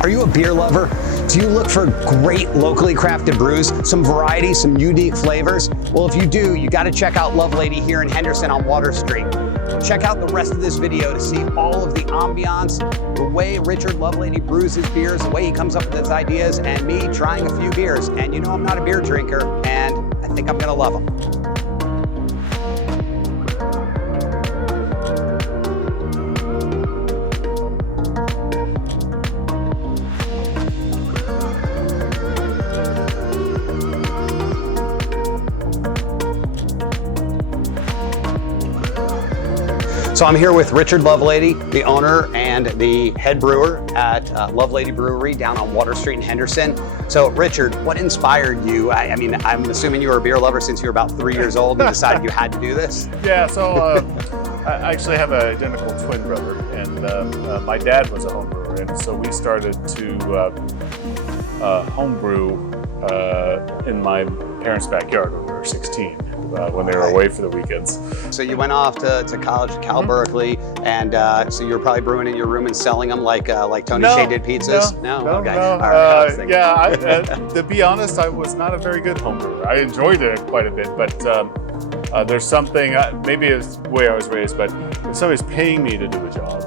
Are you a beer lover? Do you look for great locally crafted brews, some variety, some unique flavors? Well, if you do, you got to check out Lovelady here in Henderson on Water Street. Check out the rest of this video to see all of the ambiance, the way Richard Lovelady brews his beers, the way he comes up with his ideas, and me trying a few beers. And you know I'm not a beer drinker, and I think I'm gonna love them. So I'm here with Richard Lovelady, the owner and the head brewer at Lovelady Brewery down on Water Street in Henderson. So Richard, what inspired you? I mean, I'm assuming you were a beer lover since you were about 3 years old and decided you had to do this? Yeah, so I actually have an identical twin brother, and my dad was a home brewer, and so we started to home brew in my parents' backyard when we were 16. When they were away for the weekends. So you went off to college at Cal Berkeley, and so you were probably brewing in your room and selling them like Tony Shea did pizzas? No? Okay. No. All right, yeah, to be honest, I was not a very good home brewer. I enjoyed it quite a bit, but there's something, maybe it's the way I was raised, but if somebody's paying me to do a job,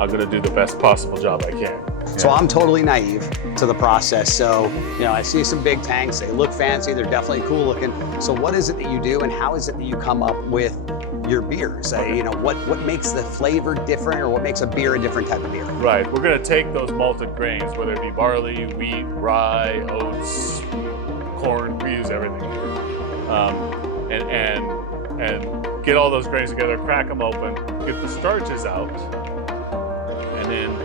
I'm gonna do the best possible job I can. So I'm totally naive to the process. So, you know, I see some big tanks, they look fancy, they're definitely cool looking. So what is it that you do, and how is it that you come up with your beers? You know, what makes the flavor different, or what makes a beer a different type of beer? Right, we're gonna take those malted grains, whether it be barley, wheat, rye, oats, corn, we use everything here. And get all those grains together, crack them open, get the starches out, and then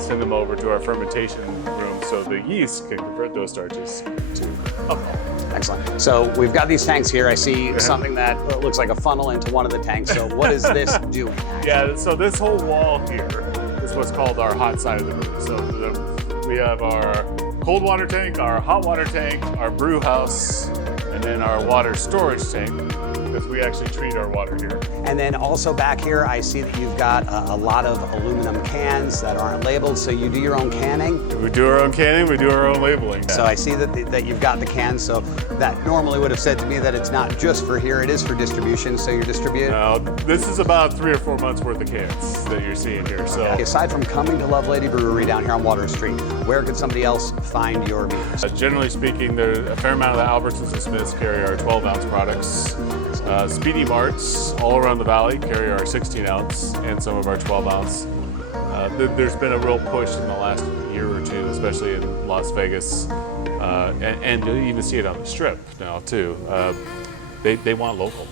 send them over to our fermentation room so the yeast can convert those starches to alcohol. Excellent. So we've got these tanks here. I see something that looks like a funnel into one of the tanks. So what is this doing? Yeah, so this whole wall here is what's called our hot side of the brew. So we have our cold water tank, our hot water tank, our brew house, and then our water storage tank, because we actually treat our water here. And then also back here, I see that you've got a lot of aluminum cans that aren't labeled, so you do your own canning? We do our own canning, we do our own labeling. So I see that you've got the cans, so that normally would have said to me that it's not just for here, it is for distribution, so you distribute? No, this is about 3 or 4 months worth of cans that you're seeing here. So aside from coming to Lovelady Brewery down here on Water Street, where could somebody else find your beers? Generally speaking, there's a fair amount of the Albertsons and Smiths carry our 12-ounce products. Speedy Marts all around the valley carry our 16-ounce and some of our 12-ounce. There's been a real push in the last year or two, especially in Las Vegas, and you even see it on the Strip now too. They want local,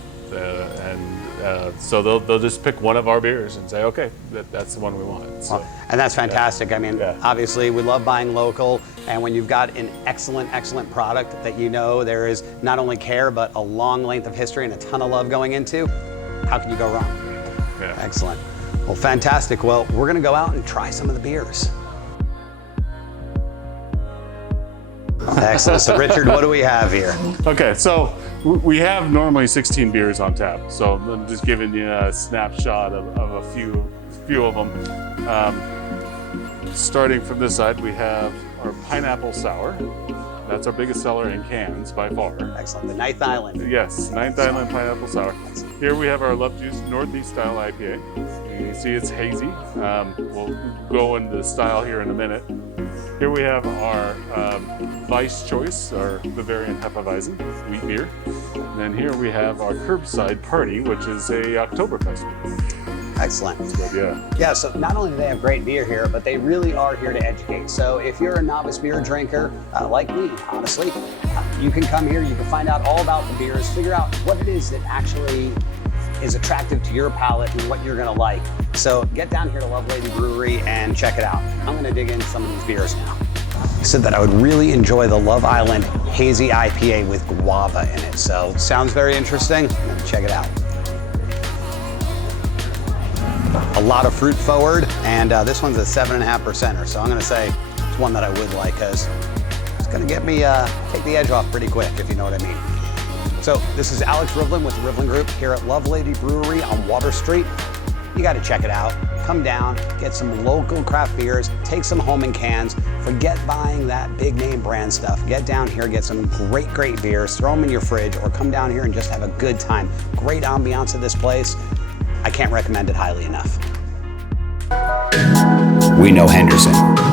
so they'll just pick one of our beers and say, okay, that's the one we want. So, and that's fantastic. I mean, obviously we love buying local, and when you've got an excellent product that you know there is not only care, but a long length of history and a ton of love going into, how can you go wrong? Yeah. Excellent. Well, fantastic. Well, we're gonna go out and try some of the beers. Excellent. So Richard, what do we have here? Okay, so we have normally 16 beers on tap. So I'm just giving you a snapshot of a few of them. Starting from this side, we have our pineapple sour. That's our biggest seller in cans by far. Excellent. The Ninth Island. Yes, Ninth Island pineapple sour. Here we have our Love Juice Northeast style IPA. You can see it's hazy. We'll go into the style here in a minute. Here we have our Vice Choice, our Bavarian Hefeweizen wheat beer. And then here we have our Curbside Party, which is a Oktoberfest beer. Excellent. Good, yeah, so not only do they have great beer here, but they really are here to educate. So if you're a novice beer drinker, like me, honestly, you can come here, you can find out all about the beers, figure out what it is that actually is attractive to your palate and what you're gonna like. So get down here to Lovelady Brewery and check it out. I'm gonna dig into some of these beers now. I said that I would really enjoy the Love Island Hazy IPA with guava in it. So sounds very interesting. I'm gonna check it out. A lot of fruit forward, and this one's a 7.5%, so I'm gonna say it's one that I would like, because it's gonna get me, take the edge off pretty quick, if you know what I mean. So this is Alex Rivlin with the Rivlin Group here at Lovelady Brewery on Water Street. you got to check it out. Come down, get some local craft beers, take some home in cans, forget buying that big name brand stuff. Get down here, get some great beers, throw them in your fridge, or come down here and just have a good time. Great ambiance of this place. I can't recommend it highly enough. We Know Henderson.